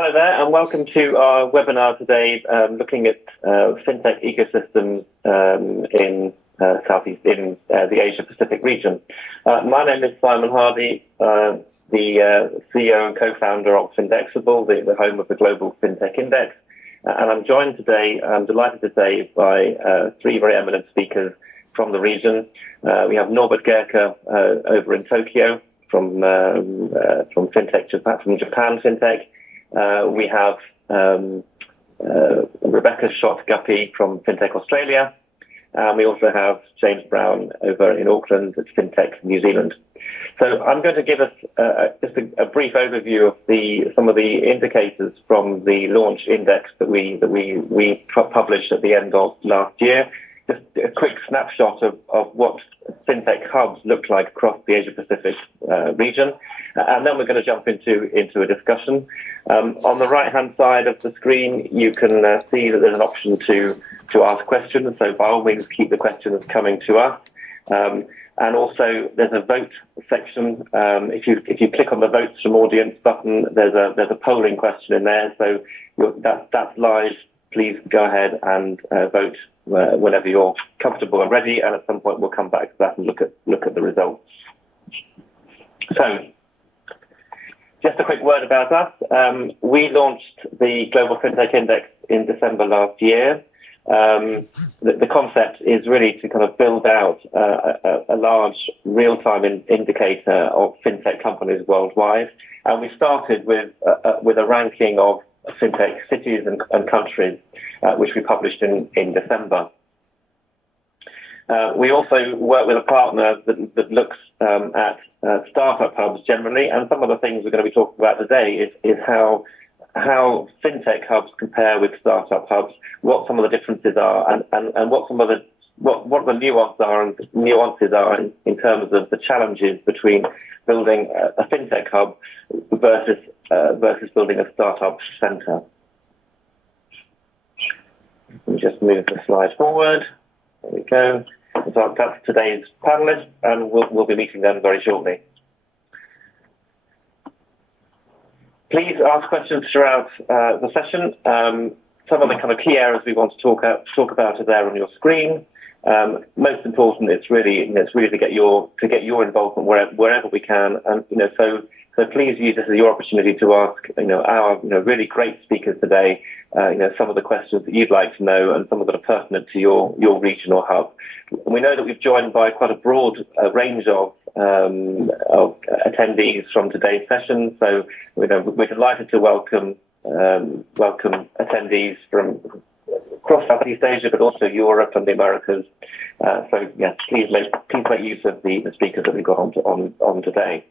Hello there, and welcome to our webinar today, looking at fintech ecosystems in the Asia Pacific region. My name is Simon Hardie, the CEO and co-founder of Findexable, the home of the Global FinTech Index, and I'm joined today, I'm delighted to say, by three very eminent speakers from the region. We have Norbert Gerke over in Tokyo from FinTech Japan, from Japan FinTech. We have Rebecca Schott-Guppy from FinTech Australia, and we also have James Brown over in Auckland at FinTech New Zealand. So I'm going to give us just a brief overview of some of the indicators from the launch index that we published at the end of last year. Just a quick snapshot of what fintech hubs look like across the Asia Pacific region, and then we're going to jump into a discussion. On the right hand side of the screen, you can see that there's an option to ask questions, so by all means keep the questions coming to us. And also there's a vote section. If you click on the votes from audience button, there's a polling question in there, so that's live. Please go ahead and vote whenever you're comfortable and ready, and at some point we'll come back to that and look at the results. So, just a quick word about us. We launched the Global FinTech Index in December last year. The concept is really to kind of build out a large real-time indicator of fintech companies worldwide, and we started with a ranking of fintech cities and countries, which we published in December. We also work with a partner that looks at startup hubs generally, and some of the things we're going to be talking about today is how fintech hubs compare with startup hubs, what some of the differences are, and what the nuances are in terms of the challenges between building a fintech hub versus building a startup center. Let me just move the slide forward. There we go. So that's today's panelists, and we'll be meeting them very shortly. Please ask questions throughout the session. Some of the kind of key areas we want to talk about are there on your screen. Most important, it's really to get your involvement wherever we can, and so please use this as your opportunity to ask our really great speakers today some of the questions that you'd like to know and some of that are pertinent to your region or hub. We know that we've joined by quite a broad range of attendees from today's session, so we're delighted to welcome attendees from across Southeast Asia, but also Europe and the Americas. So yeah, please make use of the speakers that we've got on today.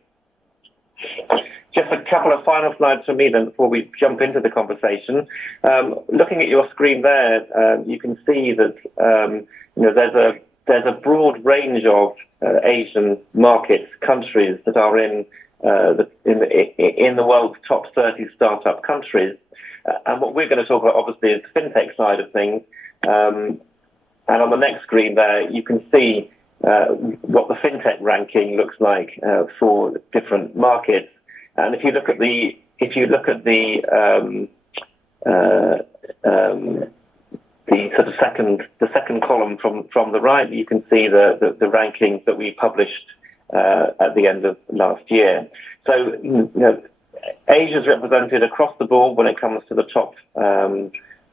Just a couple of final slides from me then before we jump into the conversation. Looking at your screen there, you can see that there's a broad range of Asian markets, countries that are in the world's top 30 startup countries. And what we're going to talk about, obviously, is the fintech side of things. And on the next screen there, you can see what the fintech ranking looks like for different markets. And if you look at the sort of second column from the right, you can see the rankings that we published at the end of last year. So Asia is represented across the board when it comes to the top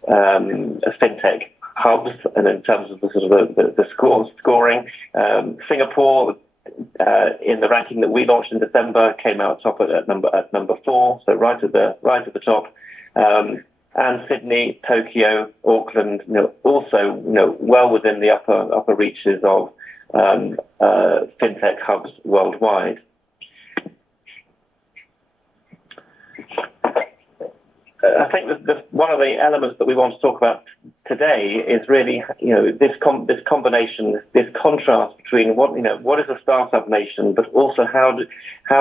fintech hubs, and in terms of the scoring, Singapore in the ranking that we launched in December came out top at number 4, so right at the top. And Sydney, Tokyo, Auckland, also well within the upper reaches of fintech hubs worldwide. I think that one of the elements that we want to talk about today is really, this combination, this contrast between what is a startup nation, but also how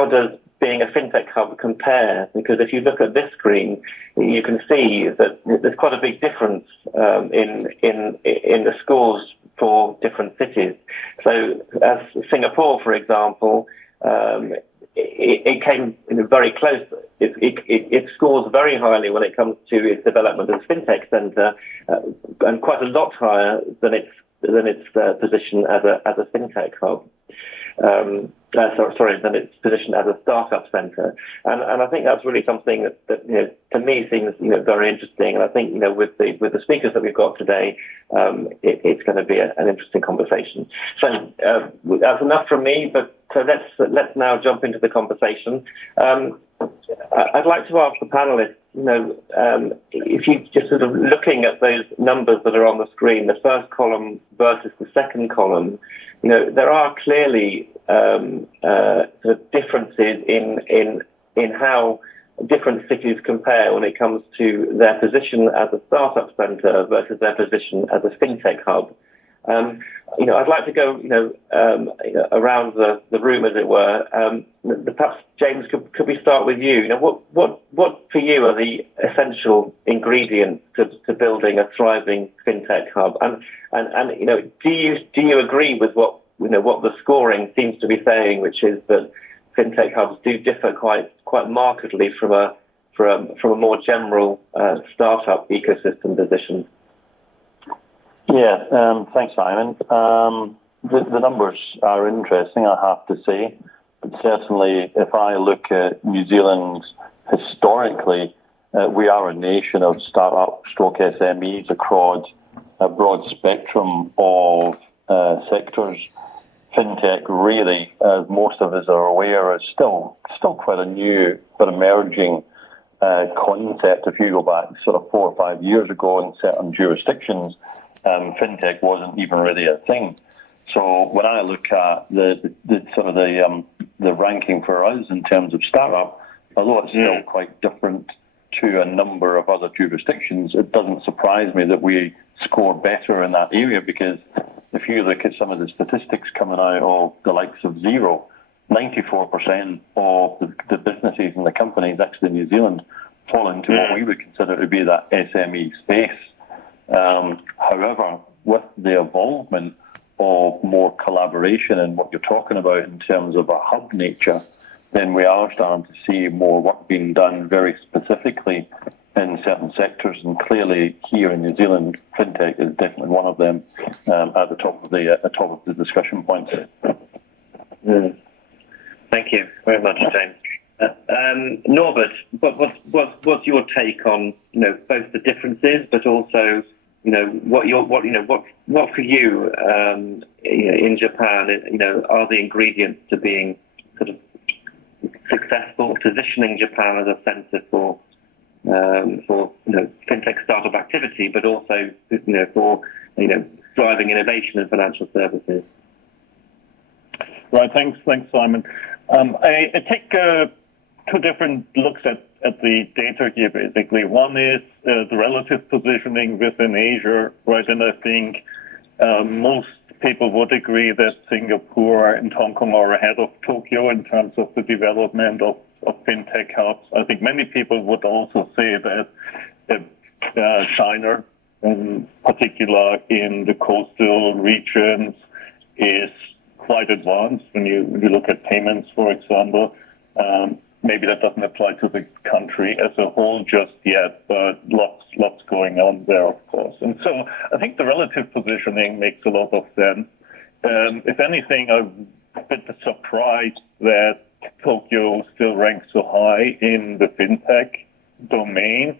does being a fintech hub compare? Because if you look at this screen, you can see that there's quite a big difference in the scores for different cities. So, as Singapore, for example, it came very close. It scores very highly when it comes to its development as a fintech centre, and quite a lot higher than its position as a fintech hub. Than its position as a startup centre, and I think that's really something that to me seems very interesting. And I think with the speakers that we've got today, it's going to be an interesting conversation. So that's enough from me. But so let's now jump into the conversation. I'd like to ask the panelists, if you just sort of looking at those numbers that are on the screen, the first column versus the second column, there are clearly sort of differences in how different cities compare when it comes to their position as a startup centre versus their position as a fintech hub. I'd like to go, around the room, as it were. Perhaps James, could we start with you? What for you are the essential ingredients to building a thriving fintech hub? And do you agree with what the scoring seems to be saying, which is that fintech hubs do differ quite markedly from a more general startup ecosystem position? Yeah, thanks, Simon. The numbers are interesting, I have to say. But certainly, if I look at New Zealand historically, we are a nation of startup stroke SMEs across a broad spectrum of sectors. FinTech, really, as most of us are aware, is still quite a new but emerging concept. If you go back sort of 4 or 5 years ago in certain jurisdictions, FinTech wasn't even really a thing. So when I look at the ranking for us in terms of startup, although it's still quite different to a number of other jurisdictions, it doesn't surprise me that we score better in that area, because if you look at some of the statistics coming out of the likes of Xero, 94% of the businesses and the companies actually in New Zealand fall into what we would consider to be that SME space. However, with the involvement of more collaboration and what you're talking about in terms of a hub nature, then we are starting to see more work being done very specifically in certain sectors. And clearly here in New Zealand, FinTech is definitely one of them at the top of the discussion points. Thank you very much, James. Norbert, what's your take on both the differences, but also what for you in Japan are the ingredients to being sort of successful, positioning Japan as a centre for fintech startup activity, but also for driving innovation in financial services. Right. Thanks, Simon. I take two different looks at the data here, basically. One is the relative positioning within Asia, right? And I think most people would agree that Singapore and Hong Kong are ahead of Tokyo in terms of the development of fintech hubs. I think many people would also say that China, in particular in the coastal regions, is quite advanced when you look at payments, for example. Maybe that doesn't apply to the country as a whole just yet, but lots going on there, of course. And so I think the relative positioning makes a lot of sense. If anything, I'm a bit surprised that Tokyo still ranks so high in the fintech domain.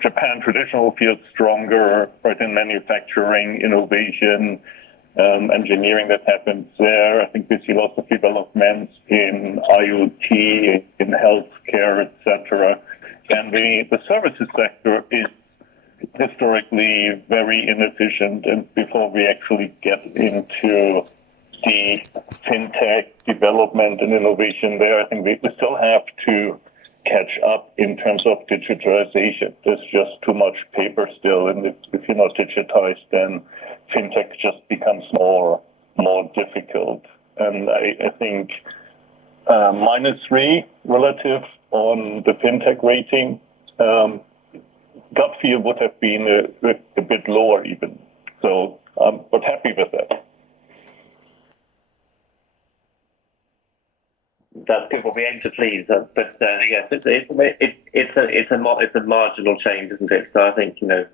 Japan traditionally feels stronger, right, in manufacturing, innovation, engineering that happens there. I think we see lots of developments in IoT, in healthcare, etc. And the services sector is historically very inefficient. And before we actually get into the fintech development and innovation there, I think we still have to catch up in terms of digitalization. There's just too much paper still, and if you're not digitized, then fintech just becomes more difficult. And I think -3 relative on the fintech rating, gut feel would have been a bit lower even. So, but happy with that. that people will be able to please. But yes, it's a marginal change, isn't it? So I think I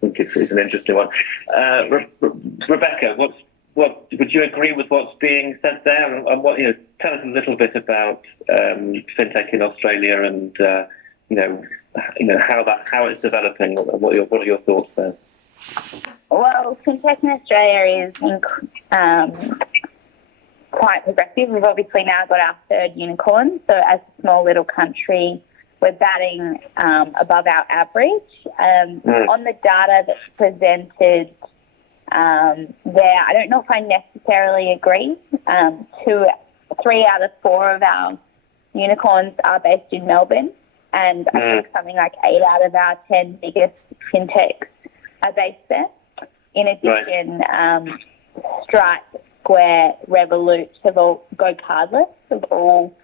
think it's an interesting one. Rebecca, what would you agree with what's being said there? And what tell us a little bit about FinTech in Australia and how it's developing. What are your thoughts there? Well, FinTech in Australia is quite progressive. We've obviously now got our third unicorn. So as a small little country, we're batting above our average. On the data that's presented there, I don't know if I necessarily agree. 3 out of 4 of our unicorns are based in Melbourne, and I think something like 8 out of our 10 biggest fintechs are based there. In addition, Stripe, Square, Revolut have all cardless, have all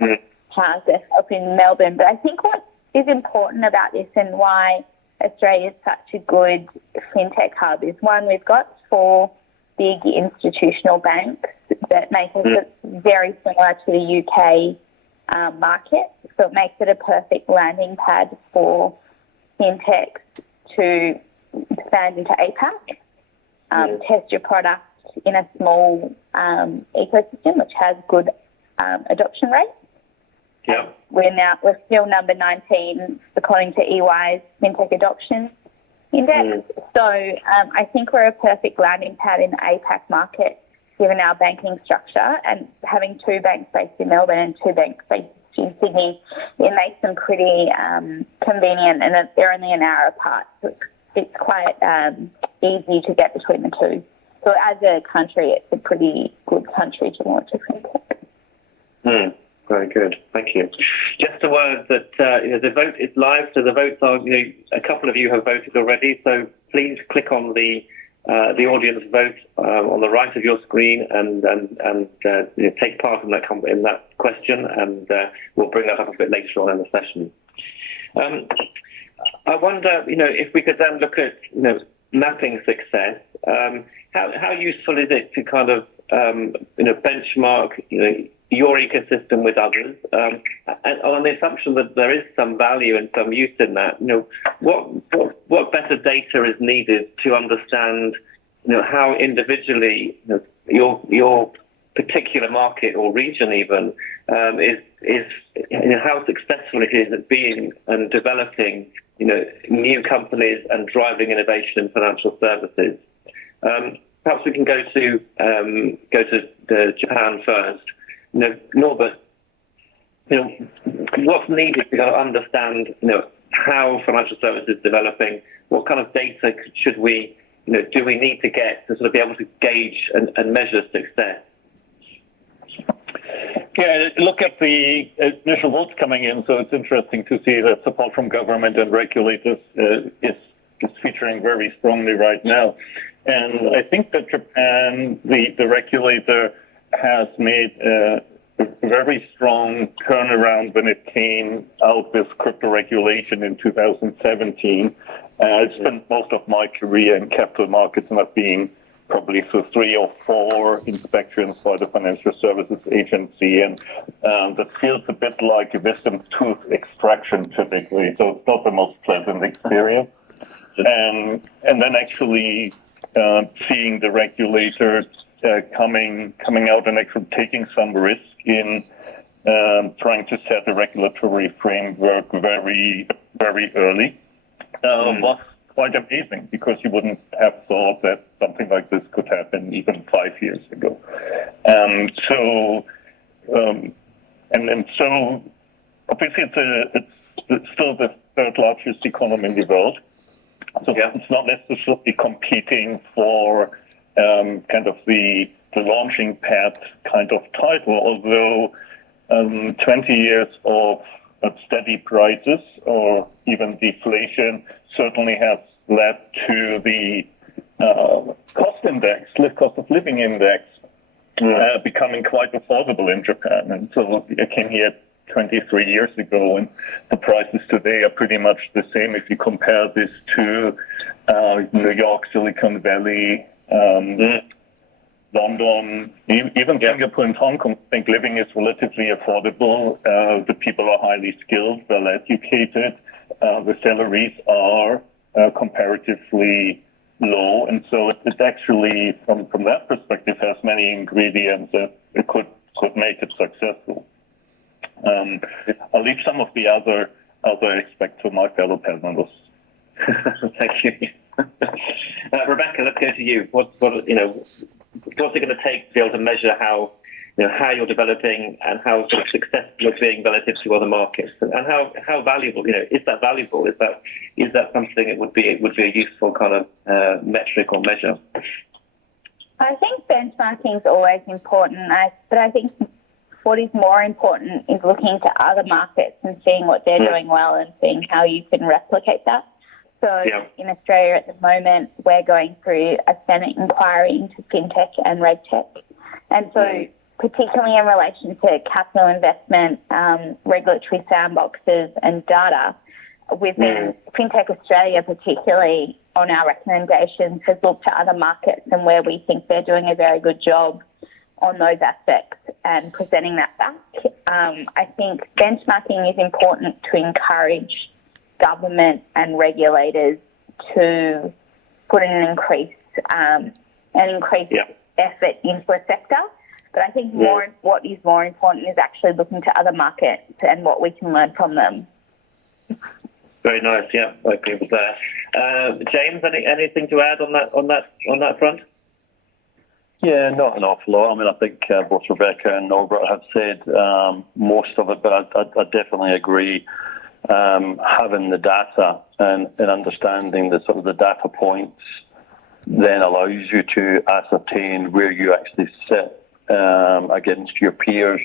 housed their stuff in Melbourne. But I think what is important about this and why Australia is such a good fintech hub is, one, we've got 4 big institutional banks that make us very similar to the UK market. So it makes it a perfect landing pad for fintechs to expand into APAC, test your product in a small ecosystem which has good adoption rates. Yeah. We're still number 19 according to EY's FinTech Adoption Index. So I think we're a perfect landing pad in the APAC market given our banking structure, and having 2 banks based in Melbourne and 2 banks based in Sydney, it makes them pretty convenient, and they're only an hour apart. So it's quite easy to get between the 2. So as a country, it's a pretty good country to launch a fintech. Very good, thank you. Just a word that the vote is live, so the votes are. A couple of you have voted already, so please click on the audience vote on the right of your screen and take part in that question, and we'll bring that up a bit later on in the session. I wonder, if we could then look at mapping success. How useful is it to kind of benchmark your ecosystem with others, and on the assumption that there is some value and some use in that? What better data is needed to understand how individually your particular market or region even is how successful it is at being and developing new companies and driving innovation in financial services. Perhaps we can go to Japan first. Norbert, what's needed to understand how financial services is developing? What kind of data should we do we need to get to sort of be able to gauge and measure success? Yeah, look at the initial votes coming in. So it's interesting to see that support from government and regulators is featuring very strongly right now. And I think that Japan, the regulator, has made a very strong turnaround when it came out with crypto regulation in 2017. I spent most of my career in capital markets, not being probably through 3 or 4 inspections by the Financial Services Agency, and that feels a bit like a wisdom tooth extraction typically, so it's not the most pleasant experience. And then actually seeing the regulators coming out and actually taking some risk in trying to set a regulatory framework very, very early was quite amazing, because you wouldn't have thought that something like this could happen even 5 years ago. So obviously it's still the 3rd largest economy in the world. So it's not necessarily competing for kind of the launching pad kind of title, although 20 years of steady prices or even deflation certainly has led to the cost of living index becoming quite affordable in Japan. And so I came here 23 years ago, and the prices today are pretty much the same if you compare this to New York, Silicon Valley, London, even Singapore and Hong Kong, I think living is relatively affordable. The people are highly skilled, well educated. The salaries are comparatively low, and so it actually, from that perspective, has many ingredients that it could make it successful. I'll leave some of the other aspects to my fellow panel members. Thank you. Rebecca, let's go to you. What's it going to take to be able to measure how you're developing and how sort of successful you're being relative to other markets, and how valuable, is that valuable? Is that something that would be a useful kind of metric or measure? I think benchmarking is always important, but I think what is more important is looking to other markets and seeing what they're doing well and seeing how you can replicate that. So in Australia at the moment, we're going through a Senate inquiry into FinTech and RegTech. And so particularly in relation to capital investment, regulatory sandboxes and data, within FinTech Australia particularly, on our recommendations, has looked to other markets and where we think they're doing a very good job on those aspects and presenting that back. I think benchmarking is important to encourage government and regulators to put in an increased effort into a sector. But I think what is more important is actually looking to other markets and what we can learn from them. Very nice. Yeah, I agree with that. James, anything to add on that front? Yeah, not an awful lot. I mean, I think both Rebecca and Norbert have said most of it, but I definitely agree. Having the data and understanding the sort of the data points then allows you to ascertain where you actually sit against your peers,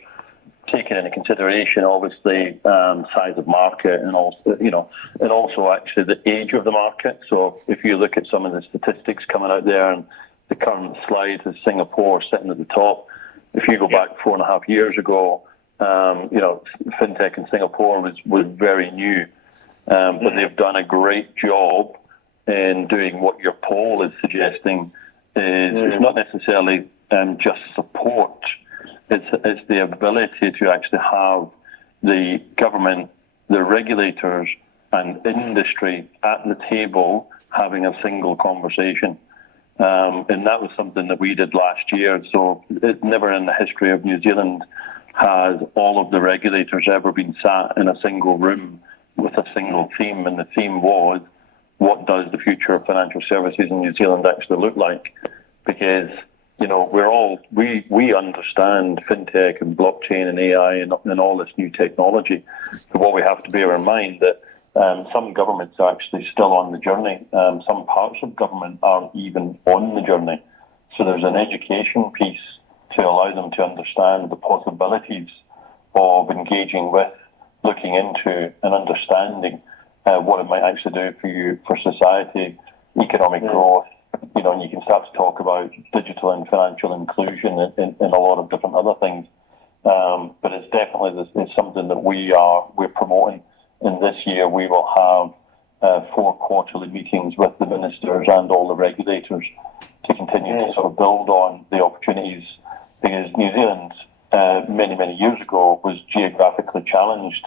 taking into consideration obviously size of market and also actually the age of the market. So if you look at some of the statistics coming out there, and the current slide is Singapore sitting at the top. If you go back 4.5 years ago, FinTech in Singapore was very new, but they've done a great job in doing what your poll is suggesting. It's not necessarily just support. It's the ability to actually have the government, the regulators, and industry at the table having a single conversation. And that was something that we did last year. So it never in the history of New Zealand has all of the regulators ever been sat in a single room with a single theme. And the theme was, what does the future of financial services in New Zealand actually look like? Because, we understand FinTech and blockchain and AI and all this new technology. But what we have to bear in mind that some governments are actually still on the journey. Some parts of government aren't even on the journey. So there's an education piece to allow them to understand the possibilities of engaging with, looking into and understanding what it might actually do for you, for society, economic growth, and you can start to talk about digital and financial inclusion in a lot of different other things. But it's definitely it's something that we're promoting. And this year we will have 4 quarterly meetings with the ministers and all the regulators to continue to sort of build on the opportunities, because New Zealand many, many years ago was geographically challenged.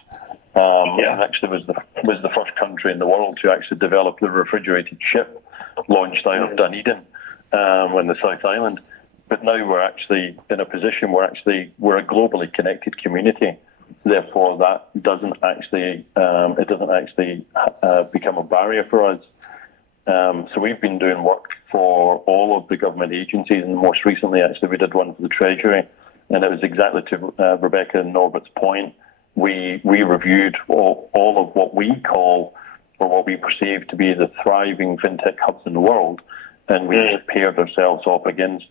And actually was the first country in the world to actually develop the refrigerated ship launched out of Dunedin in the South Island. But now we're actually in a position where we're a globally connected community. Therefore, that doesn't actually become a barrier for us. So we've been doing work for all of the government agencies, and most recently, actually, we did one for the Treasury, and it was exactly to Rebecca and Norbert's point. We reviewed all of what we call, or what we perceive to be, the thriving FinTech hubs in the world, and we paired ourselves off against.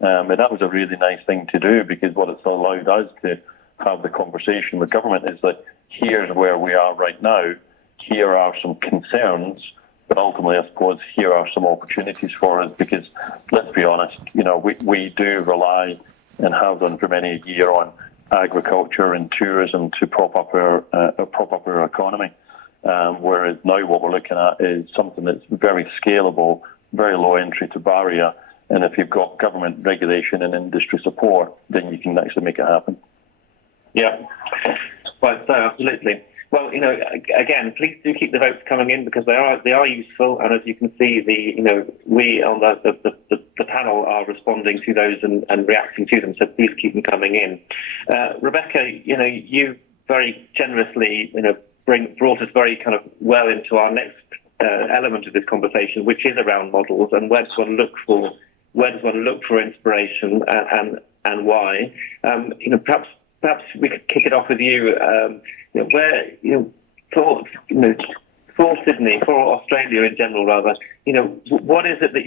And that was a really nice thing to do, because what it's allowed us to have the conversation with government is that here's where we are right now, here are some concerns, but ultimately, I suppose, here are some opportunities for us, because let's be honest, we do rely and have done for many a year on agriculture and tourism to prop up our economy. Whereas now what we're looking at is something that's very scalable, very low entry to barrier, And if you've got government regulation and industry support, then you can actually make it happen. Yeah, right. So absolutely. Well, again, please do keep the votes coming in because they are useful, and as you can see, we on the panel are responding to those and reacting to them. So please keep them coming in. Rebecca, you very generously brought us very kind of well into our next element of this conversation, which is around models and where does one look for inspiration and why. Perhaps we could kick it off with you. For Sydney, for Australia in general, rather, what is it that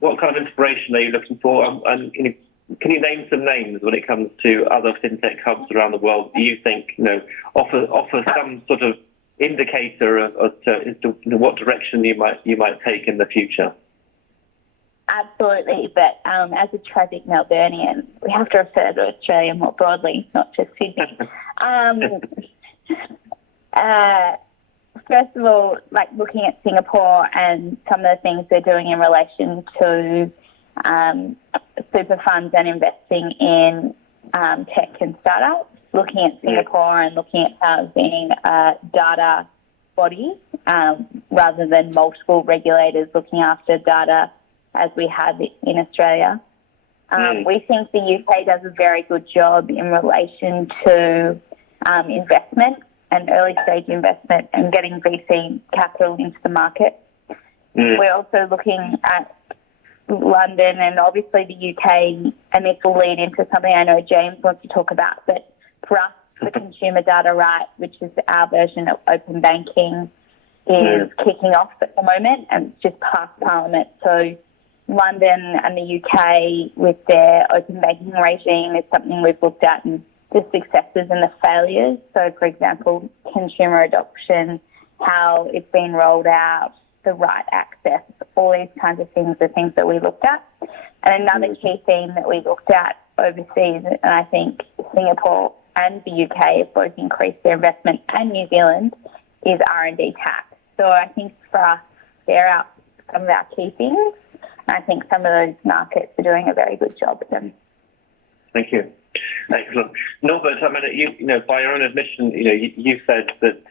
what kind of inspiration are you looking for? And can you name some names when it comes to other fintech hubs around the world? Do you think offer some sort of indicator as to what direction you might take in the future? Absolutely, but as a tragic Melburnian, we have to refer to Australia more broadly, not just Sydney. First of all, like looking at Singapore and some of the things they're doing in relation to super funds and investing in tech and startups, looking at Singapore and looking at how being a data body rather than multiple regulators looking after data as we have in Australia. We think the UK does a very good job in relation to investment and early stage investment and getting VC capital into the market. We're also looking at London and obviously the UK, and this will lead into something I know James wants to talk about, but for us, the consumer data right, which is our version of open banking, is kicking off at the moment and it's just past Parliament. So London and the UK with their open banking regime is something we've looked at, and the successes and the failures. So, for example, consumer adoption, how it's been rolled out, the right access, all these kinds of things are things that we looked at. And another key theme that we looked at overseas, and I think Singapore and the UK have both increased their investment, and New Zealand, is R&D tax. So I think for us, they're out some of our key things. I think some of those markets are doing a very good job with them. Thank you. Excellent. Norbert, I mean, by your own admission, you said that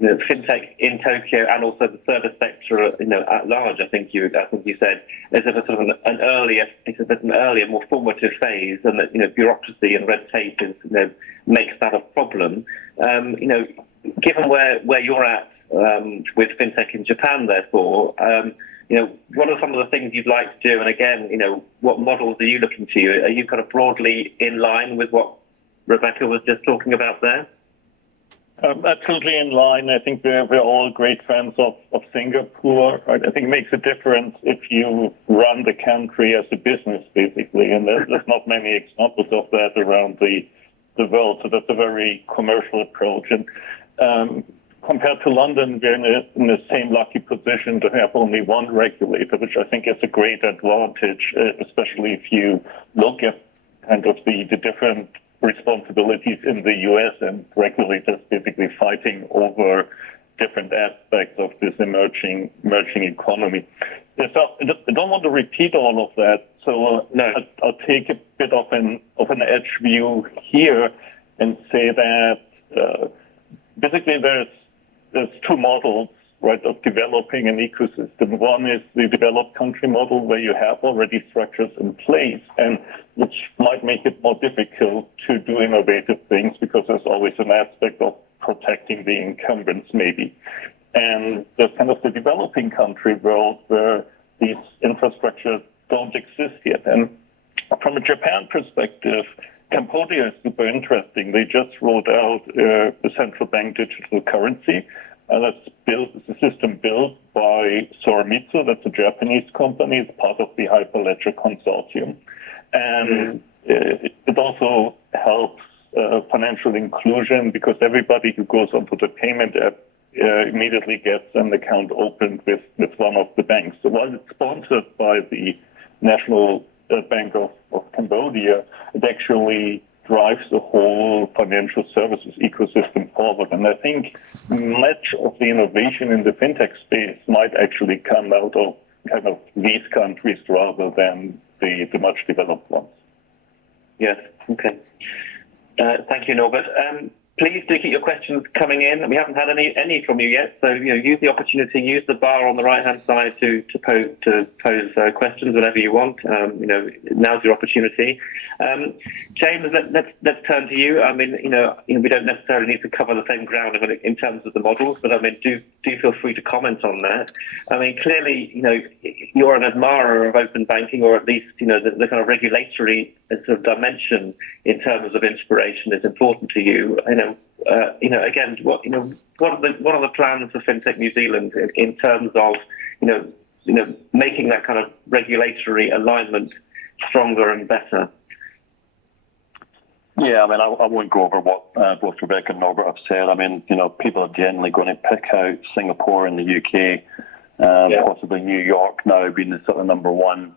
fintech in Tokyo and also the service sector, at large, I think you said, is at a sort of an earlier, more formative phase, and that bureaucracy and red tape makes that a problem. Given where you're at with fintech in Japan, therefore. What are some of the things you'd like to do? And again, what models are you looking to? Are you kind of broadly in line with what Rebecca was just talking about there? Absolutely in line. I think we're all great fans of Singapore. Right? I think it makes a difference if you run the country as a business, basically. And there's not many examples of that around the world. So that's a very commercial approach. And compared to London, we're in the same lucky position to have only one regulator, which I think is a great advantage, especially if you look at kind of the different responsibilities in the US and regulators basically fighting over different aspects of this emerging economy. So I don't want to repeat all of that, so I'll take a bit of an edge view here and say that basically there's two models, right, of developing an ecosystem. One is the developed country model where you have already structures in place, and which might make it more difficult to do innovative things because there's always an aspect of protecting the incumbents, maybe. And there's kind of the developing country world where these infrastructures don't exist yet. And from a Japan perspective, Cambodia is super interesting. They just rolled out a central bank digital currency. It's a system built by Soromitsu, that's a Japanese company. It's part of the Hyperledger Consortium. And it also helps financial inclusion because everybody who goes onto the payment app immediately gets an account opened with one of the banks. So while it's sponsored by the National Bank of Cambodia, it actually drives the whole financial services ecosystem forward. And I think much of the innovation in the fintech space might actually come out of kind of these countries rather than the much developed ones. Yes. Okay. Thank you, Norbert. Please do keep your questions coming in. We haven't had any from you yet, so use the opportunity, use the bar on the right-hand side to pose questions whenever you want. Now's your opportunity. James, let's turn to you. I mean, we don't necessarily need to cover the same ground in terms of the models, but I mean, do feel free to comment on that. I mean, clearly, you're an admirer of open banking, or at least the kind of regulatory sort of dimension in terms of inspiration is important to you. Again, what are the plans for FinTech New Zealand in terms of making that kind of regulatory alignment stronger and better? Yeah, I mean, I won't go over what both Rebecca and Norbert have said. I mean, people are generally going to pick out Singapore and the UK, possibly New York now being the sort of number one,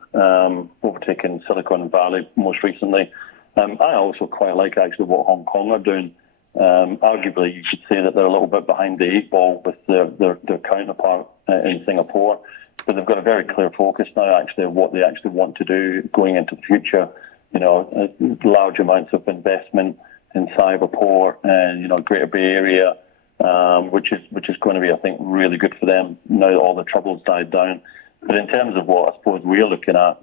overtaking Silicon Valley most recently. I also quite like actually what Hong Kong are doing. Arguably, you could say that they're a little bit behind the eight ball with their counterpart in Singapore, but they've got a very clear focus now actually of what they actually want to do going into the future. Large amounts of investment in Cyberport and Greater Bay Area, which is going to be, I think, really good for them now that all the troubles died down. But in terms of what I suppose we're looking at,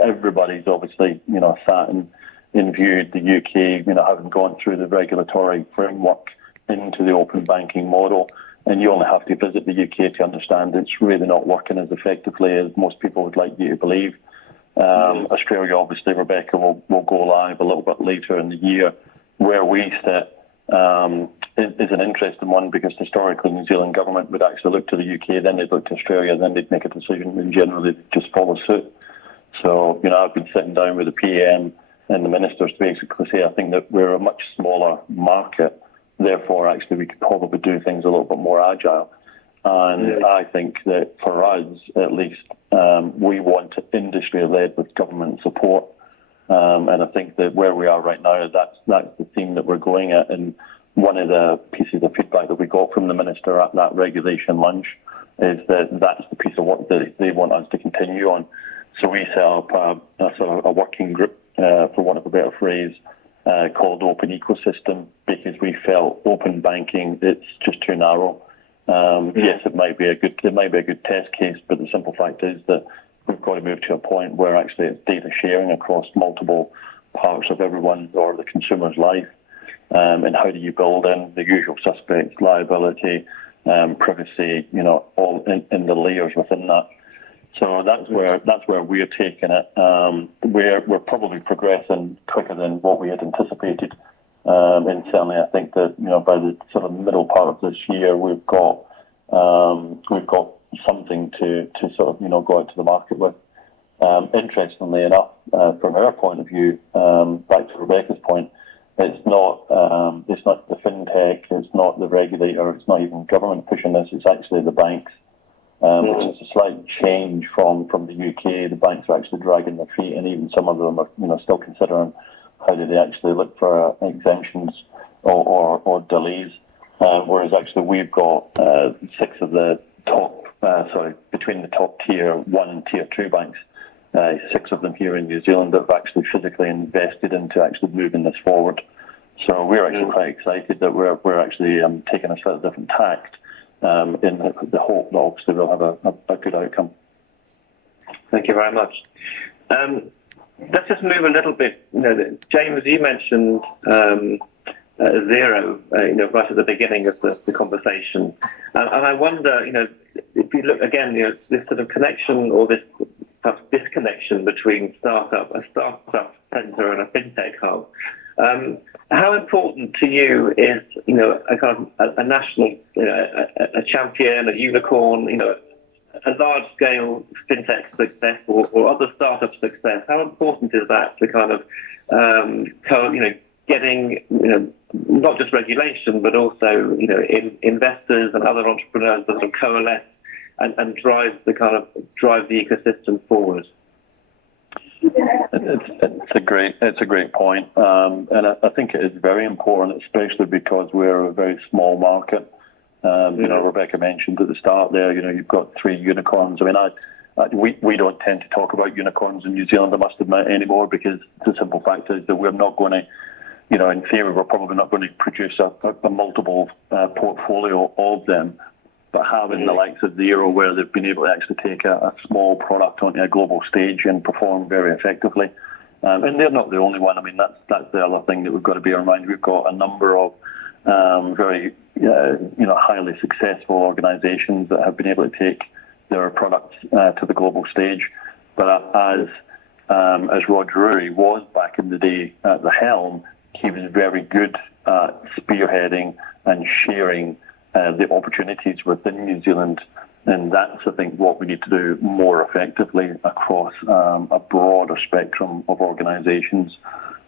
everybody's obviously sat and viewed the UK, having gone through the regulatory framework into the open banking model. And you only have to visit the UK to understand it's really not working as effectively as most people would like you to believe. Australia, obviously, Rebecca, will go live a little bit later in the year. Where we sit is an interesting one because historically New Zealand government would actually look to the UK, then they'd look to Australia, then they'd make a decision, and generally they'd just follow suit. So, I've been sitting down with the PM and the ministers to basically say, I think that we're a much smaller market, therefore actually we could probably do things a little bit more agile. And I think that for us, at least, we want industry-led with government support. And I think that where we are right now, that's the theme that we're going at. And one of the pieces of feedback that we got from the minister at that regulation lunch is that that's the piece of work that they want us to continue on. So we set up a working group, for want of a better phrase, called Open Ecosystem, because we felt open banking, it's just too narrow. Yes, it might be a good test case, but the simple fact is that we've got to move to a point where actually it's data sharing across multiple parts of everyone or the consumer's life. And how do you build in the usual suspects, liability, privacy, all in the layers within that. So that's where we're taking it. We're probably progressing quicker than what we had anticipated. And certainly, I think that by the sort of middle part of this year, we've got something to sort of go out to the market with. Interestingly enough, from our point of view, back to Rebecca's point, it's not the fintech, it's not the regulator, it's not even government pushing this. It's actually the banks, which is a slight change from the UK. The banks are actually dragging their feet, and even some of them are still considering how do they actually look for exemptions or delays. Whereas actually we've got between the top tier 1 and tier 2 banks, 6 of them here in New Zealand that have actually physically invested into actually moving this forward. So we're actually quite excited that we're actually taking a slightly different tact in the hope that obviously we'll have a good outcome. Thank you very much. Let's just move a little bit. James, you mentioned zero, right at the beginning of the conversation, and I wonder, if you look again, this sort of connection or this perhaps disconnection between a startup centre and a fintech hub. How important to you is, a kind of a national, a champion, a unicorn, a large-scale fintech success or other startup success? How important is that to kind of, getting, not just regulation, but also, investors and other entrepreneurs that sort of coalesce and drive the ecosystem forward? It's a great point, and I think it is very important, especially because we're a very small market. Rebecca mentioned at the start there, you've got 3 unicorns. I mean, we don't tend to talk about unicorns in New Zealand, I must admit, anymore, because the simple fact is that we're not going to, in theory, we're probably not going to produce a multiple portfolio of them. But having the likes of Zero, where they've been able to actually take a small product onto a global stage and perform very effectively. And they're not the only one. I mean, that's the other thing that we've got to bear in mind. We've got a number of very, highly successful organisations that have been able to take their products to the global stage. But as Rod Drury was back in the day at the helm, he was very good at spearheading and sharing the opportunities within New Zealand. And that's, I think, what we need to do more effectively across a broader spectrum of organisations.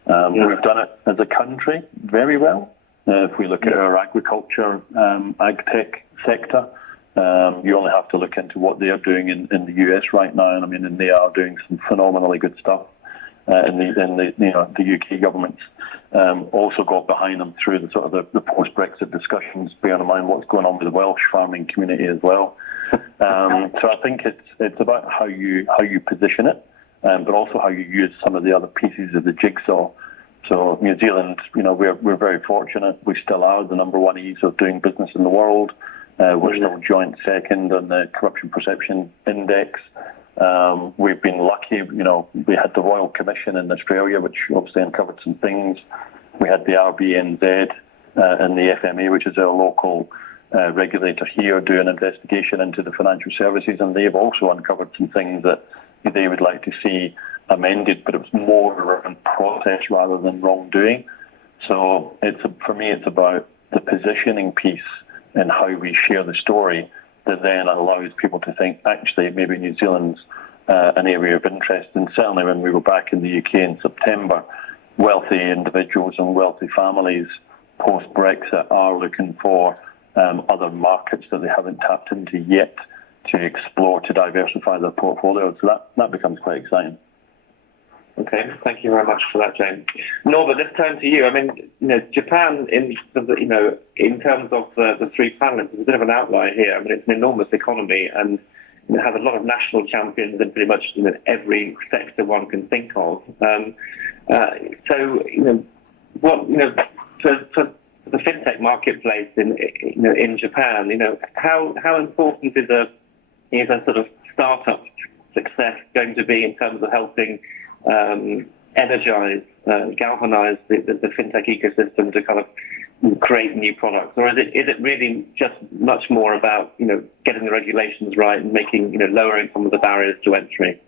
We've done it as a country very well. If we look at our agriculture, ag tech sector, you only have to look into what they are doing in the US right now. And I mean, and they are doing some phenomenally good stuff. The UK government's also got behind them through the sort of the post-Brexit discussions, bearing in mind what's going on with the Welsh farming community as well. So I think it's about how you position it, but also how you use some of the other pieces of the jigsaw. So New Zealand, we're very fortunate. We still are the number one ease of doing business in the world. We're still joint second on the Corruption Perception Index. We've been lucky, we had the Royal Commission in Australia, which obviously uncovered some things. We had the RBNZ and the FMA, which is our local regulator here, do an investigation into the financial services, and they've also uncovered some things that they would like to see amended, but it was more around process rather than wrongdoing. So for me, it's about the positioning piece and how we share the story that then allows people to think, actually, maybe New Zealand's an area of interest. And certainly when we were back in the UK in September, wealthy individuals and wealthy families post-Brexit are looking for other markets that they haven't tapped into yet to explore, to diversify their portfolio. So that becomes quite exciting. Okay, thank you very much for that, James. Norbert, let's turn to you. I mean, Japan, in terms of the three panelists, is a bit of an outlier here. I mean, it's an enormous economy and it has a lot of national champions in pretty much every sector one can think of. For the fintech marketplace in Japan, how important is a sort of startup success going to be in terms of helping energize, galvanize the fintech ecosystem to kind of create new products? Or is it really just much more about, getting the regulations right and making, lowering some of the barriers to entry?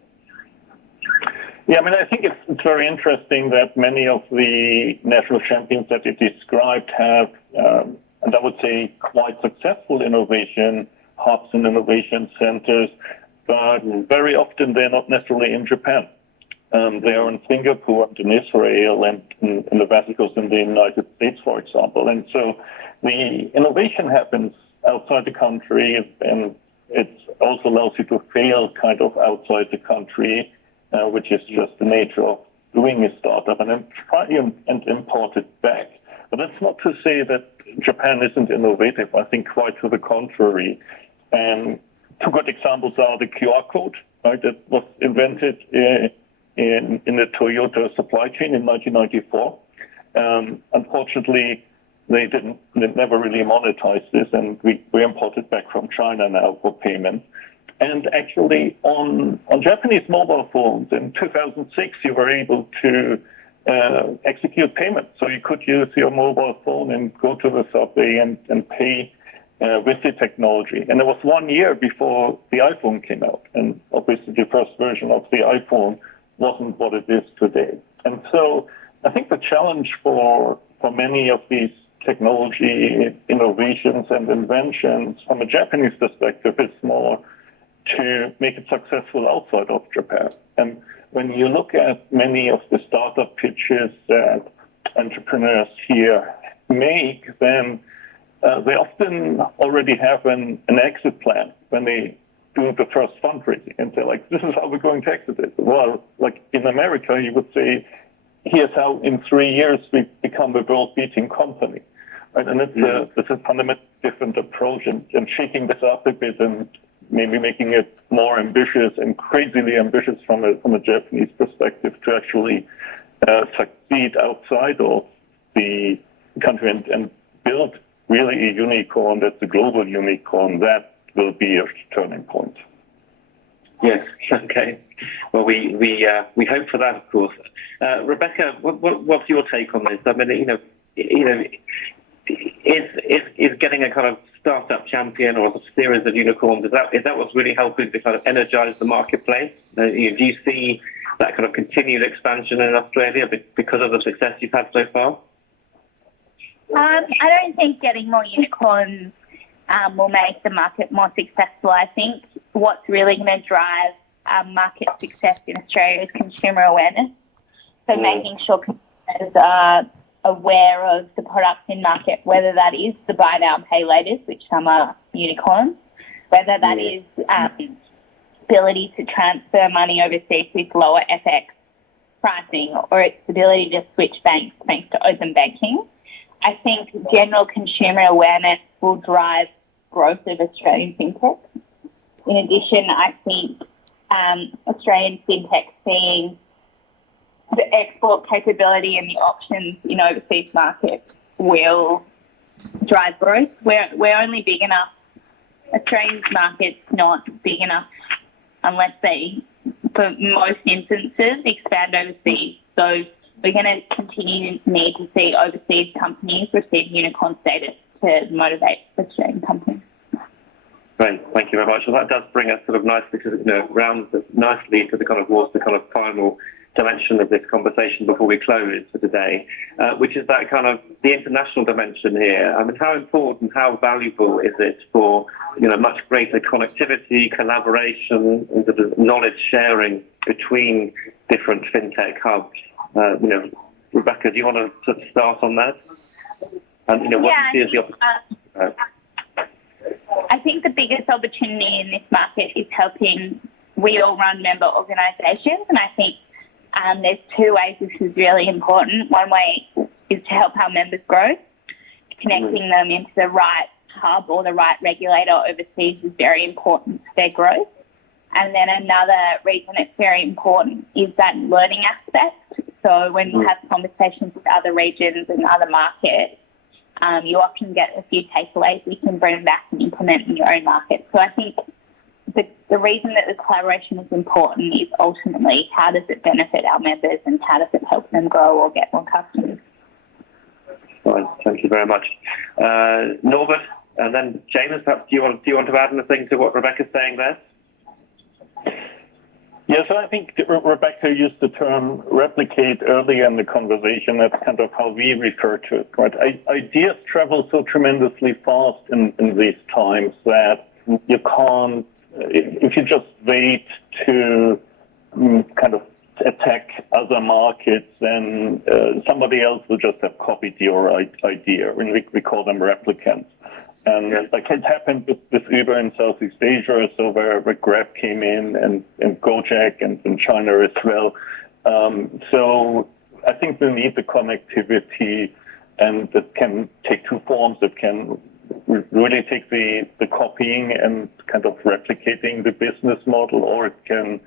Yeah, I mean, I think it's very interesting that many of the national champions that you described have, and I would say quite successful innovation hubs and innovation centers, but very often they're not necessarily in Japan. They are in Singapore and in Israel and in the West Coast in the United States, for example. And so the innovation happens outside the country, and it also allows you to fail kind of outside the country, which is just the nature of doing a startup, and then try and import it back. But that's not to say that Japan isn't innovative. I think quite to the contrary. And two good examples are the QR code, right, that was invented in the Toyota supply chain in 1994. Unfortunately, they never really monetized this, and we import it back from China now for payment. And actually, on Japanese mobile phones in 2006, you were able to execute payments. So you could use your mobile phone and go to the subway and pay with the technology. And it was 1 year before the iPhone came out. And obviously, the first version of the iPhone wasn't what it is today. And so I think the challenge for many of these technology innovations and inventions from a Japanese perspective is more to make it successful outside of Japan. And when you look at many of the startup pitches that entrepreneurs here make, then they often already have an exit plan when they do the first fundraising. And they're like, this is how we're going to exit it. Well, like in America, you would say, here's how in 3 years we become a world-beating company. Right? And it's a fundamentally different approach, and shaking this up a bit and maybe making it more ambitious and crazily ambitious from a Japanese perspective to actually succeed outside of the country and build really a unicorn that's a global unicorn. That will be a turning point. Yes. Okay. Well, we hope for that, of course. Rebecca, what's your take on this? I mean, is getting a kind of startup champion or a series of unicorns, is that what's really helping to kind of energize the marketplace? Do you see that kind of continued expansion in Australia because of the success you've had so far? I don't think getting more unicorns will make the market more successful. I think what's really going to drive market success in Australia is consumer awareness. So making sure consumers are aware of the products in market, whether that is the buy now and pay laters, which some are unicorns, whether that is ability to transfer money overseas with lower FX pricing, or its ability to switch banks thanks to open banking. I think general consumer awareness will drive growth of Australian fintech. In addition, I think Australian fintech seeing the export capability and the options in overseas markets will drive growth. We're only big enough. Australia's market's not big enough unless they, for most instances, expand overseas. So we're going to continue to need to see overseas companies receive unicorn status to motivate Australian companies. Great, thank you very much. Well, that does bring us sort of nicely to rounds us nicely to the kind of final dimension of this conversation before we close for today, which is that kind of the international dimension here. I mean, how important, how valuable is it for much greater connectivity, collaboration, and sort of knowledge sharing between different fintech hubs? Rebecca, do you want to sort of start on that? And what do you see as the opportunity? I think the biggest opportunity in this market is helping. We all run member organisations, and I think there's two ways this is really important. One way is to help our members grow. Connecting them into the right hub or the right regulator overseas is very important to their growth. And then another reason it's very important is that learning aspect. So when you have conversations with other regions and other markets, you often get a few takeaways you can bring back and implement in your own market. So I think the reason that the collaboration is important is ultimately how does it benefit our members and how does it help them grow or get more customers. Fine. Thank you very much. Norbert, and then James, perhaps do you want to add anything to what Rebecca's saying there? Yes, I think Rebecca used the term replicate earlier in the conversation. That's kind of how we refer to it, right? Ideas travel so tremendously fast in these times that you can't, if you just wait to kind of attack other markets, then somebody else will just have copied your idea. We call them replicants. And like it happened with Uber in Southeast Asia, so where Grab came in and Gojek and in China as well. So I think we need the connectivity, and that can take two forms. It can really take the copying and kind of replicating the business model, or it can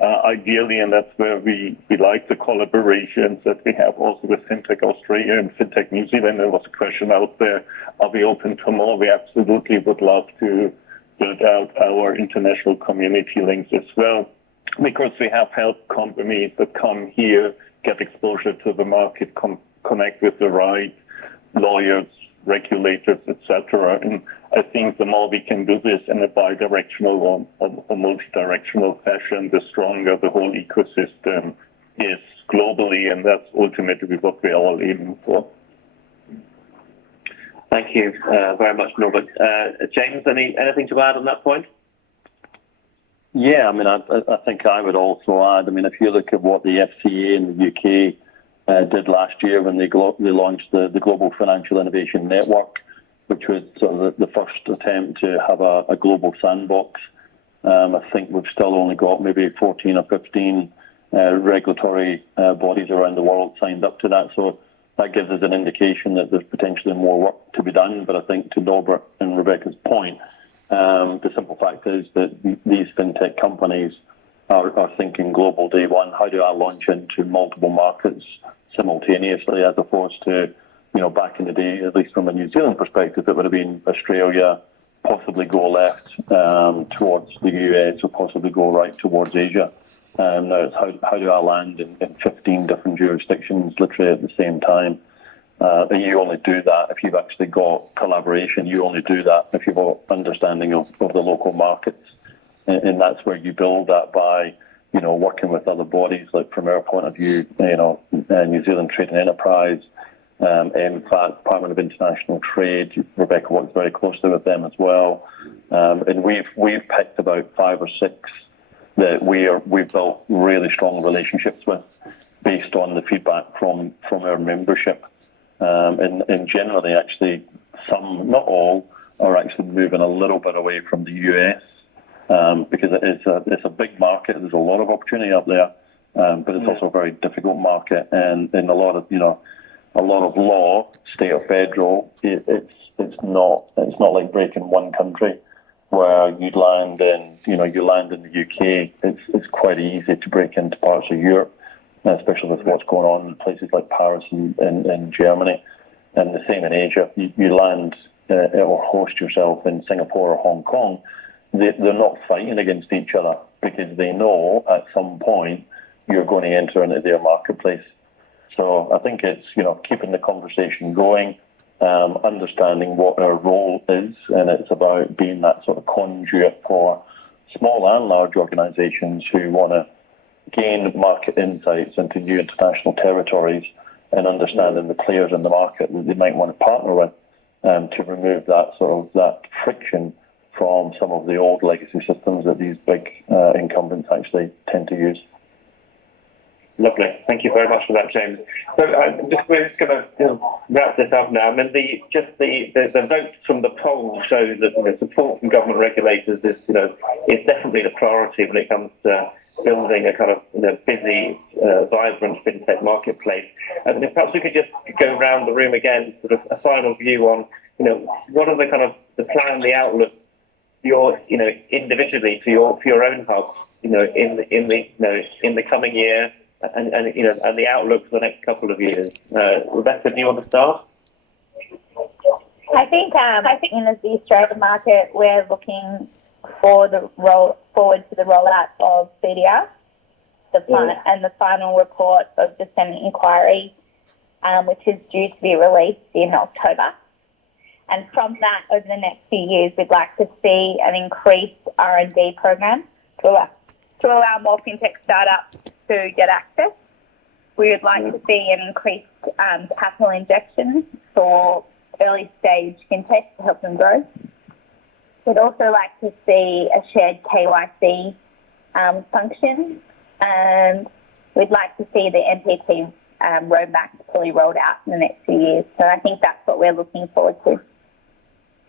ideally, and that's where we like the collaborations that we have also with FinTech Australia and FinTech New Zealand. There was a question out there, are we open to more? We absolutely would love to build out our international community links as well, because we have helped companies that come here get exposure to the market, connect with the right lawyers, regulators, etc. And I think the more we can do this in a bi-directional or multi-directional fashion, the stronger the whole ecosystem is globally, and that's ultimately what we're all aiming for. Thank you very much, Norbert. James, anything to add on that point? Yeah, I mean, I think I would also add, I mean, if you look at what the FCA in the UK did last year when they launched the Global Financial Innovation Network, which was sort of the first attempt to have a global sandbox. I think we've still only got maybe 14 or 15 regulatory bodies around the world signed up to that. So that gives us an indication that there's potentially more work to be done. But I think to Norbert and Rebecca's point, The simple fact is that these fintech companies are thinking global day one. How do I launch into multiple markets simultaneously, as opposed to, back in the day, at least from a New Zealand perspective, it would have been Australia, possibly go left towards the US, or possibly go right towards Asia. Now it's how do I land in 15 different jurisdictions literally at the same time? And you only do that if you've actually got collaboration. You only do that if you've got understanding of the local markets. And that's where you build that by, working with other bodies, like from our point of view, New Zealand Trade and Enterprise, MFAT, Department of International Trade. Rebecca works very closely with them as well. And we've picked about 5 or 6 that we've built really strong relationships with based on the feedback from our membership. And generally, actually, some, not all, are actually moving a little bit away from the US because it's a big market. There's a lot of opportunity up there, but it's also a very difficult market, and a lot of law, state or federal. It's not like breaking one country where you land in the UK. It's quite easy to break into parts of Europe, especially with what's going on in places like Paris and Germany, and the same in Asia. You land or host yourself in Singapore or Hong Kong. They're not fighting against each other because they know at some point you're going to enter into their marketplace. So I think it's keeping the conversation going, understanding what our role is, and it's about being that sort of conduit for small and large organisations who want to gain market insights into new international territories and understanding the players in the market that they might want to partner with, to remove that friction from some of the old legacy systems that these big incumbents actually tend to use. Lovely. Thank you very much for that, James. So we're just going to wrap this up now. I mean, the votes from the polls show that support from government regulators is definitely the priority when it comes to building a kind of busy, vibrant fintech marketplace. And if perhaps we could just go around the room again, sort of a final view on what are the kind of the plan, the outlook, individually for your own hubs, in the coming year. And the outlook for the next couple of years. Rebecca, do you want to start? I think in the Australian market, we're looking forward to the rollout of CDR, and the final report of the Senate inquiry, which is due to be released in October. And from that, over the next few years, we'd like to see an increased R&D program to allow more fintech startups to get access. We would like to see an increased capital injection for early stage fintech to help them grow. We'd also like to see a shared KYC function, and we'd like to see the NPT roadmap fully rolled out in the next few years. So I think that's what we're looking forward to.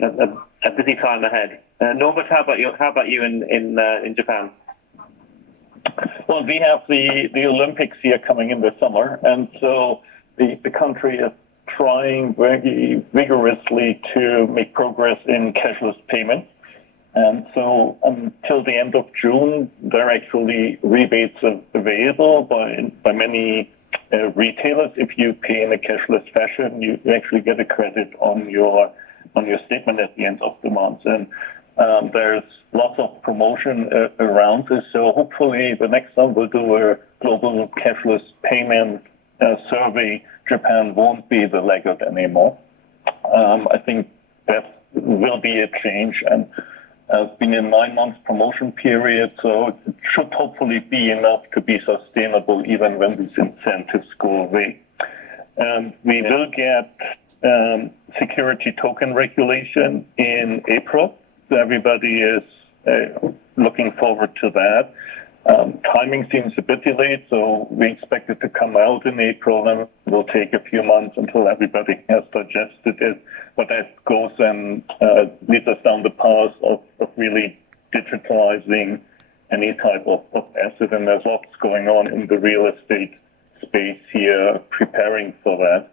A busy time ahead. Norbert, how about you in Japan? Well, we have the Olympics here coming in the summer, and so the country is trying very vigorously to make progress in cashless payment. And so until the end of June, there are actually rebates available by many retailers. If you pay in a cashless fashion, you actually get a credit on your statement at the end of the month. And there's lots of promotion around this. So hopefully the next time we'll do a global cashless payment survey, Japan won't be the laggard anymore. I think that will be a change, and it's been a 9-month promotion period, so it should hopefully be enough to be sustainable even when these incentives go away. We will get security token regulation in April. So everybody is looking forward to that. Timing seems a bit delayed, so we expect it to come out in April, and it will take a few months until everybody has digested it. But that goes and leads us down the path of really digitalizing any type of asset, and there's lots going on in the real estate space here preparing for that.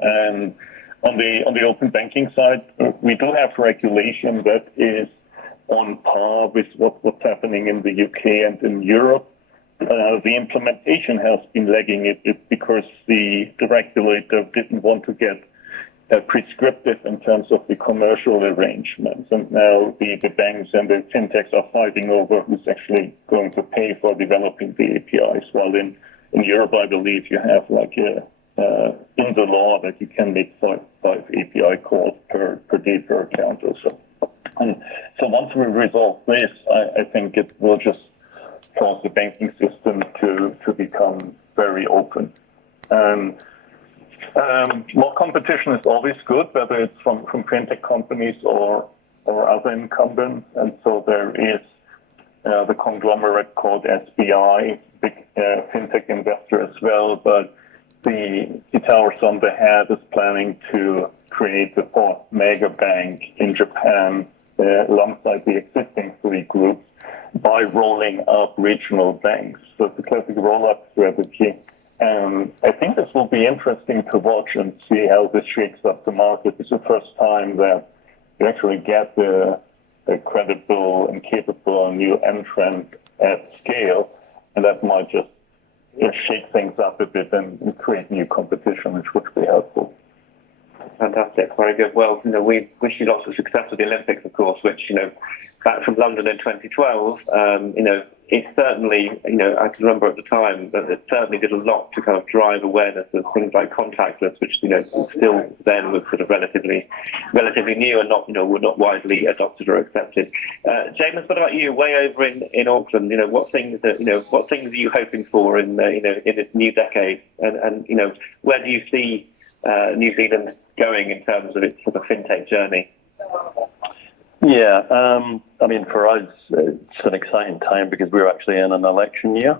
And on the open banking side, we do have regulation that is on par with what's happening in the UK and in Europe. The implementation has been lagging it because the regulator didn't want to get prescriptive in terms of the commercial arrangements. And now the banks and the fintechs are fighting over who's actually going to pay for developing the APIs. While in Europe, I believe you have in the law that you can make five API calls per day per account or so. And so once we resolve this, I think it will just cause the banking system to become very open. More competition is always good, whether it's from fintech companies or other incumbents. And so there is the conglomerate called SBI, big fintech investor as well, but the towers on the head is planning to create the fourth mega bank in Japan alongside the existing three groups by rolling up regional banks. So it's a classic roll-up strategy. I think this will be interesting to watch and see how this shakes up the market. It's the first time that you actually get a credible and capable new entrant at scale, and that might just shake things up a bit and create new competition, which would be helpful. Fantastic, very good. Well, we wish you lots of success with the Olympics, of course, which, back from London in 2012, it certainly, I can remember at the time that it certainly did a lot to kind of drive awareness of things like contactless, which, still then was sort of relatively new and not, were not widely adopted or accepted. James, what about you? Way over in Auckland, what things are you hoping for in this new decade? And where do you see New Zealand going in terms of its sort of fintech journey? Yeah, for us, it's an exciting time because we're actually in an election year.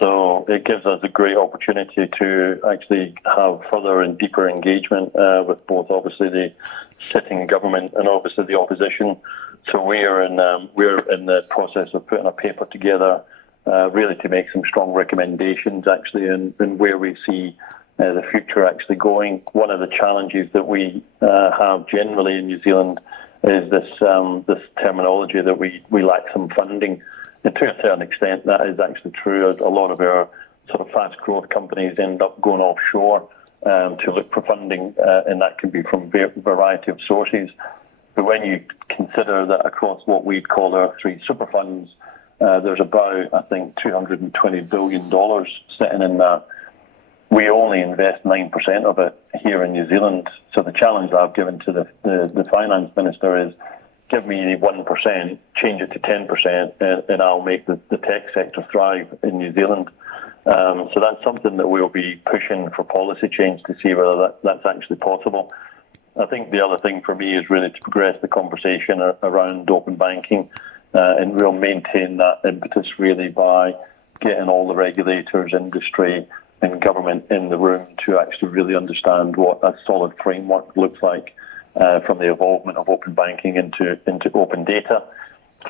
So it gives us a great opportunity to actually have further and deeper engagement with both, obviously, the sitting government and obviously the opposition. So we're in the process of putting a paper together, really to make some strong recommendations, actually, in where we see the future actually going. One of the challenges that we have generally in New Zealand is this terminology that we lack some funding. And to a certain extent, that is actually true. A lot of our sort of fast growth companies end up going offshore to look for funding, and that can be from a variety of sources. But when you consider that across what we'd call our three super funds, there's about, I think, $220 billion sitting in that. We only invest 9% of it here in New Zealand. So the challenge I've given to the finance minister is, give me 1%, change it to 10%, and I'll make the tech sector thrive in New Zealand. So that's something that we'll be pushing for policy change to see whether that's actually possible. I think the other thing for me is really to progress the conversation around open banking, and we'll maintain that impetus really by getting all the regulators, industry, and government in the room to actually really understand what a solid framework looks like from the evolvement of open banking into open data.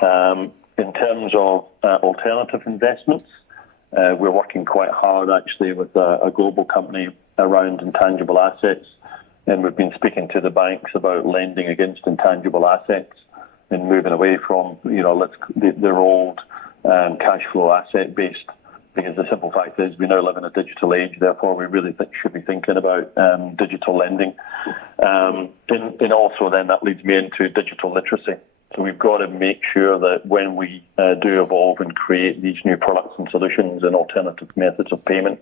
In terms of alternative investments, we're working quite hard actually with a global company around intangible assets, and we've been speaking to the banks about lending against intangible assets and moving away from their old cash flow asset based. Because the simple fact is we now live in a digital age, therefore we really should be thinking about digital lending. And also then that leads me into digital literacy. So we've got to make sure that when we do evolve and create these new products and solutions and alternative methods of payment,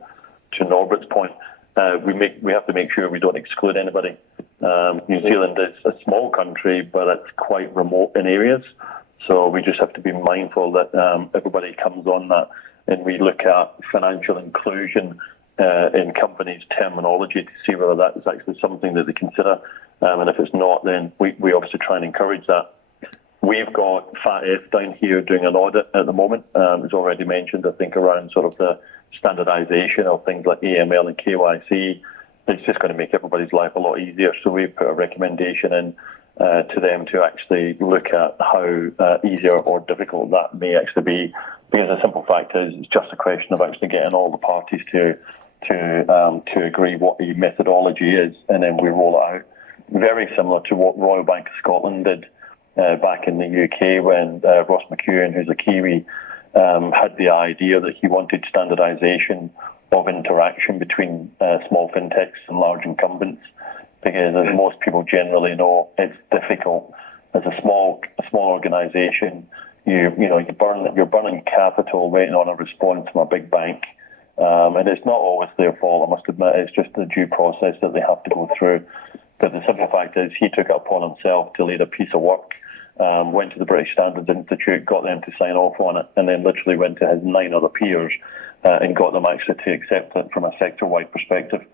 to Norbert's point, we have to make sure we don't exclude anybody. New Zealand is a small country, but it's quite remote in areas. So we just have to be mindful that everybody comes on that. And we look at financial inclusion in companies' terminology to see whether that is actually something that they consider. And if it's not, then we obviously try and encourage that. We've got FATF down here doing an audit at the moment. It's already mentioned, I think, around sort of the standardization of things like AML and KYC. It's just going to make everybody's life a lot easier. So we've put a recommendation in to them to actually look at how easier or difficult that may actually be. Because the simple fact is, it's just a question of actually getting all the parties to agree what the methodology is, and then we roll it out. Very similar to what Royal Bank of Scotland did back in the UK when Ross McEwen, who's a Kiwi, had the idea that he wanted standardisation of interaction between small fintechs and large incumbents, because as most people generally know, it's difficult as a small organisation. You're burning capital waiting on a response from a big bank, and it's not always their fault, I must admit. It's just the due process that they have to go through. But the simple fact is, he took it upon himself to lead a piece of work, went to the British Standards Institute, got them to sign off on it, and then literally went to his 9 other peers and got them actually to accept it from a sector-wide perspective.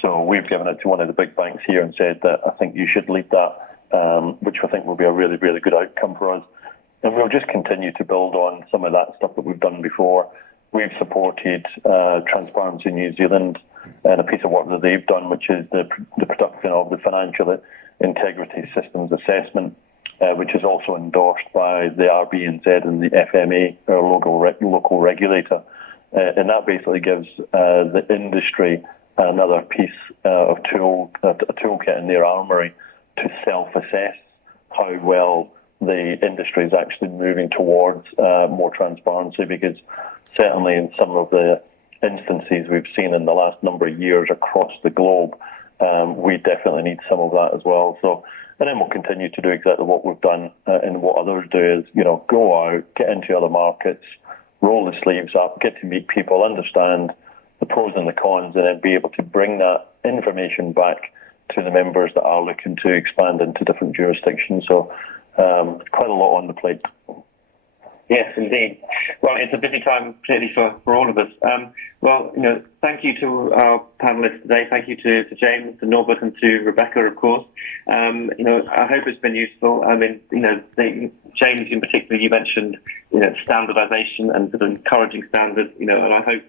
So we've given it to one of the big banks here and said that I think you should lead that, which I think will be a really, really good outcome for us. And we'll just continue to build on some of that stuff that we've done before. We've supported Transparency New Zealand and a piece of work that they've done, which is the production of the Financial Integrity Systems Assessment, which is also endorsed by the RBNZ and the FMA, our local regulator. And that basically gives the industry another piece of a toolkit in their armoury to self-assess how well the industry is actually moving towards more transparency, because certainly in some of the instances we've seen in the last number of years across the globe, we definitely need some of that as well. So, and then we'll continue to do exactly what we've done and what others do is, go out, get into other markets, roll the sleeves up, get to meet people, understand the pros and the cons, and then be able to bring that information back to the members that are looking to expand into different jurisdictions. So quite a lot on the plate. Yes, indeed. Well, it's a busy time, particularly for all of us. Thank you to our panelists today. Thank you to James, to Norbert, and to Rebecca, of course. I hope it's been useful. I mean, James in particular, you mentioned, standardisation and sort of encouraging standards. And I hope,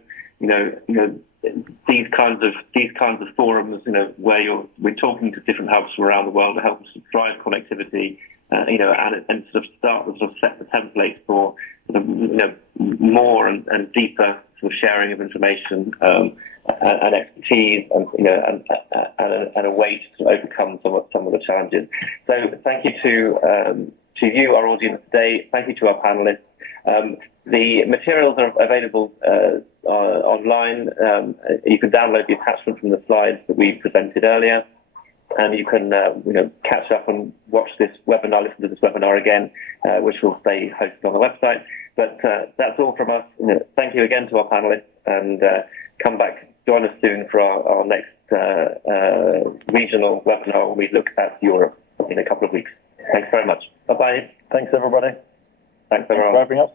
these kinds of forums, where we're talking to different hubs from around the world to help us drive connectivity. And sort of start to sort of set the template for sort of, more and deeper sort of sharing of information and expertise, and a way to overcome some of the challenges. So thank you to you, our audience today. Thank you to our panelists. The materials are available online. You can download the attachment from the slides that we presented earlier. And you can, catch up and watch this webinar, listen to this webinar again, which will stay hosted on the website. But that's all from us. Thank you again to our panelists, and come back, join us soon for our next regional webinar when we look at Europe in a couple of weeks. Thanks very much. Bye-bye. Thanks, everybody. Thanks, everyone. Thanks for having us.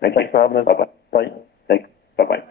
Thanks for having us. Bye-bye. Bye. Thanks. Bye-bye.